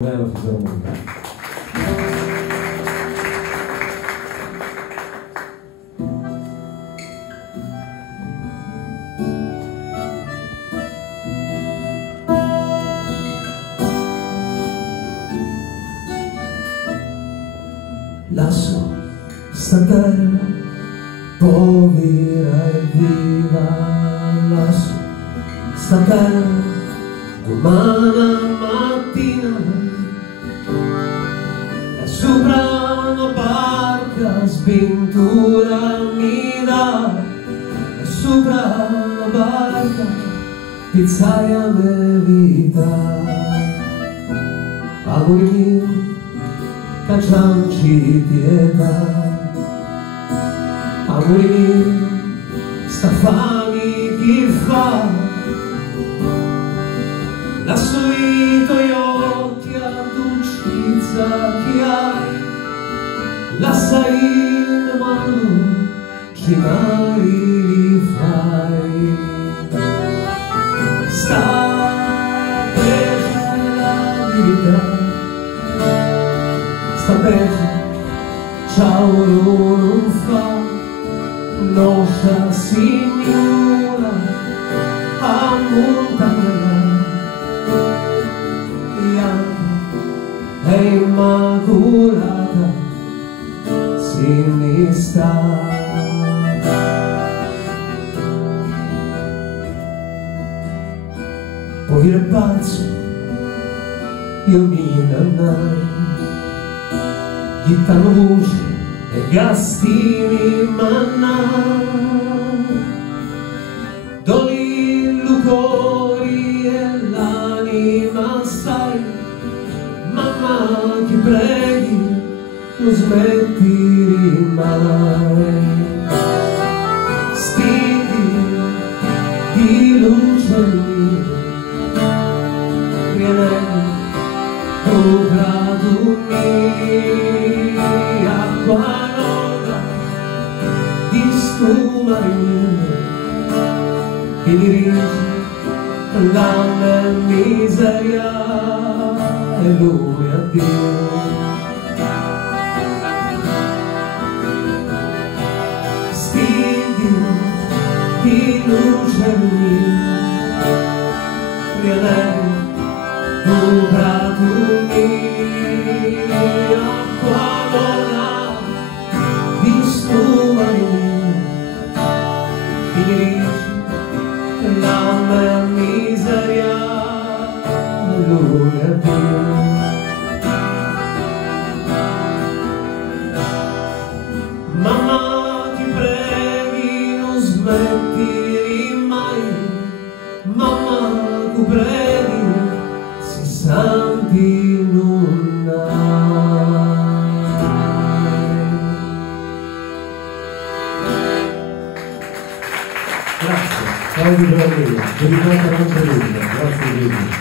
La fisarmonica. Lassù sta terra povera e viva, lassù sta terra domani mattina e sopra una barca sventura mi dà, e sopra una barca pizzaia me vita. Amore mio, caccianci pietà, amore mio, sta fame chi fa, lassù i tuoi occhi addolcizza che hai, lassa il mano ci mai fai. Sta presa la vita, sta presa, ciao non fa, nostra signora a montagna bianca e immacolata sinistra. Poi il pazzo io mi innamorai, gittano voce e gastini mannai, doli lucori e l'anima stai, mamma ti preghi non smetti mai. Stili di luce mia, viene tu grado mio, acqua nota di stu marino, che dirige la miseria e lui a Dio. Spighi di luce mia, viene tu grado mio, acqua nota di stu marino, che dirige la miseria e lui a Dio. Mamma ti preghi non smetti mai, mamma tu preghi si santi non hai. Grazie, Claudio Bravia, dedicata a Angelina, grazie mille.